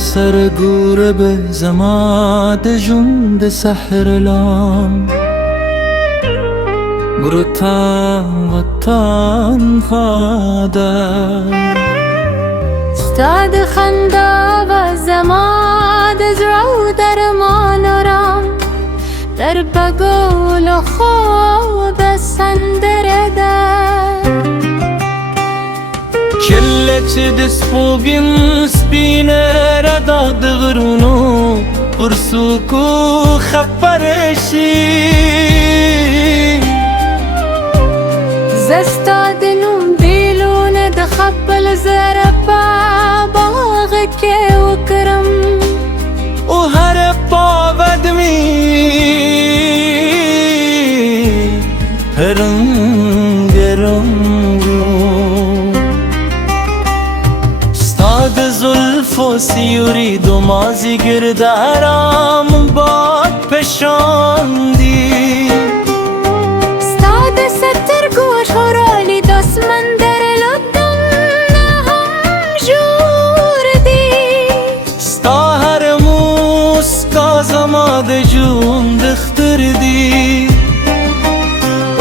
سرگور به زماد جند سحر لام گروتان وطان خادر استاد خندا و زماد زرو درمان رام در بگول و خواب سندر در کلت دسپوگن سپینه ردا دغرونو ورسوکو خبرشی زستادنم دیلون دخبل زربا باغ که وکرم و هر پاودمی رنگ رنگو استاد زلف و سیوری دو مازی گردارم باد پشاندی استاد ستر گوش خورالی دست من در لطم نهم جوردی ستا هر موسکا زماد جون دختر دی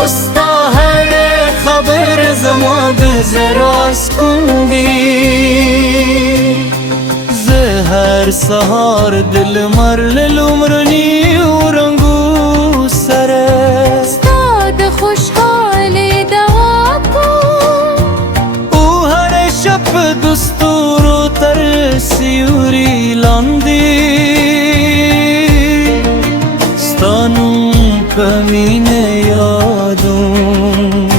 استا هر خبر زماد زراس کندی زهر سهار دل مرل لومرنی و رنگو سره استاد خوشحالی دوا کن او هر شب دستور و ترسیوری لاندی ستانم کمین یادم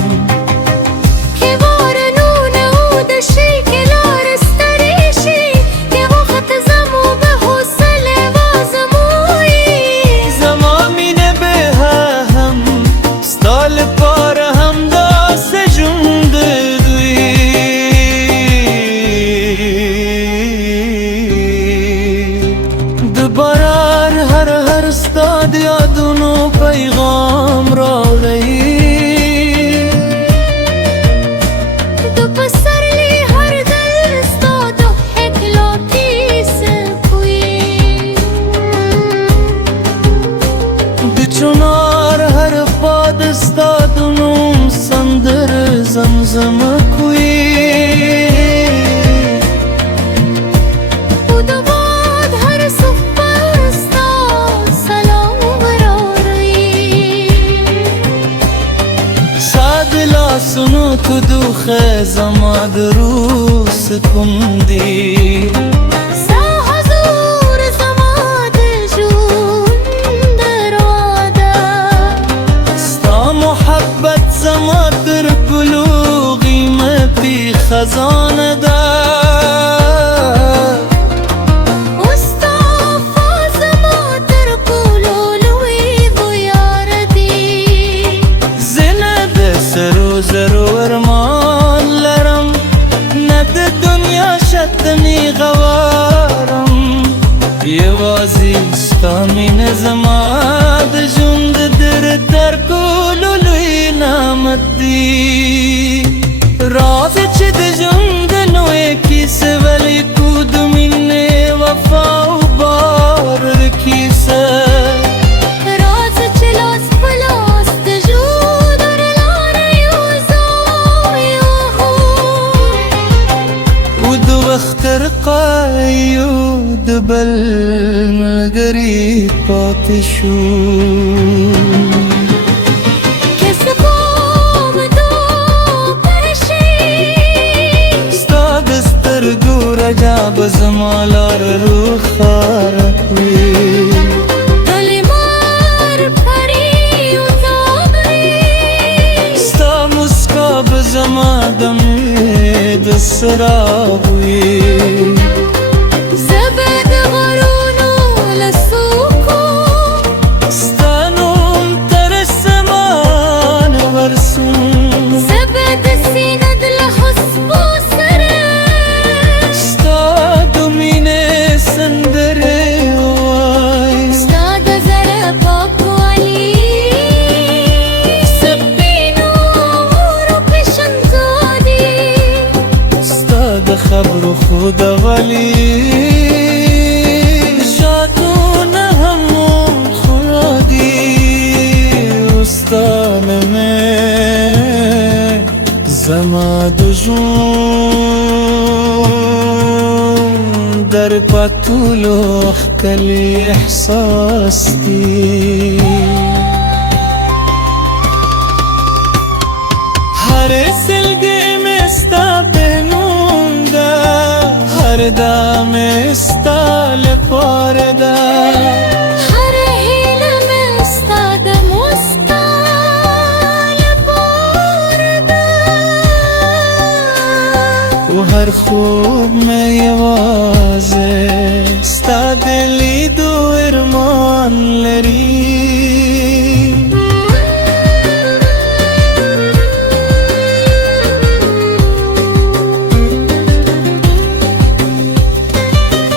که وارنون او دشی که لارستریشی که وقت زمو به حسل وازموی زمامینه به هم ستال پار هم داست جند دوی دبارار هر استاد یادونو پیغام را غی دو پسرلی هر دل استاد و حکلاتی سکوی بچونار هر پاد استادونو سندر زمزم کوی او دو باد هر صفر استاد سلام براری ساد لاسونو تو دوخه زماد روس کندی سا حضور زماد جون دراده ستا محبت زماد در بلوغی مپی خزانه ده زرو ارمان لرم ند دنیا شدنی غوارم یوازی ستامین زماد جند در کولوی نامدی رازی چه ده جند نوی کیسه ولی کدومین وفا و بار کیسه اختر قايود بالملقري باتشو كسبوم دو برشي استاد استرگو رجاب زمالار روح خارقوي دلی مار پری و زابری ستا مسکا بزمادم دسرابوي زبد غرونو لسوكو ستانوم ترسمان ورسون زبد سيند لحسبو سره ستادو مینه سندره وای ستا گزر پاکو علی سبینو رو پیشنزادی خبر خود ولی زما دژون در پتولو خکلی احساس دی هر سلگی مستا پنونده هر دم استا لپارده هر هیلم استاد مستال بارده و هر خوب می یوازه ستا دلی دو ارمان لری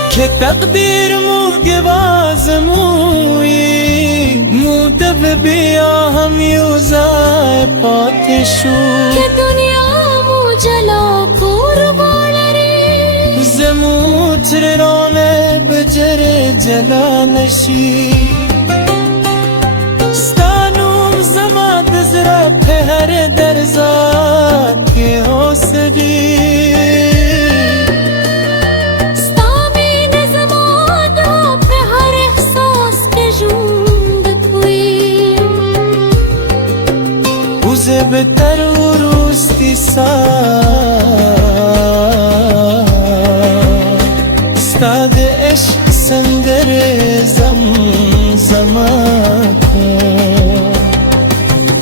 که تقدیر مو گواز موی موده بیا هم یوزای پاتشو که دنیا مو جلا قربالری زمو ترانه بجر جلالشی ستانوم زما دزره پهر درزاد که حسدی بهتر و روستی استاد عشق سندر زمزمه کن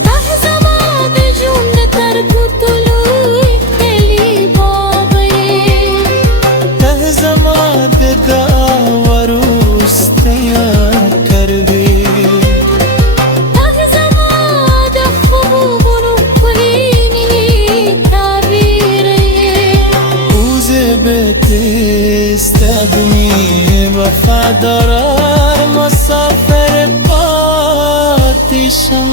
ته زما د ژوند تر پتلوی خلی باغی ته زما د دعا وروستیا کروی ته زما د خوبونو کلینی تعبیری روزه بتستقمی وفادار مسافر پاتشم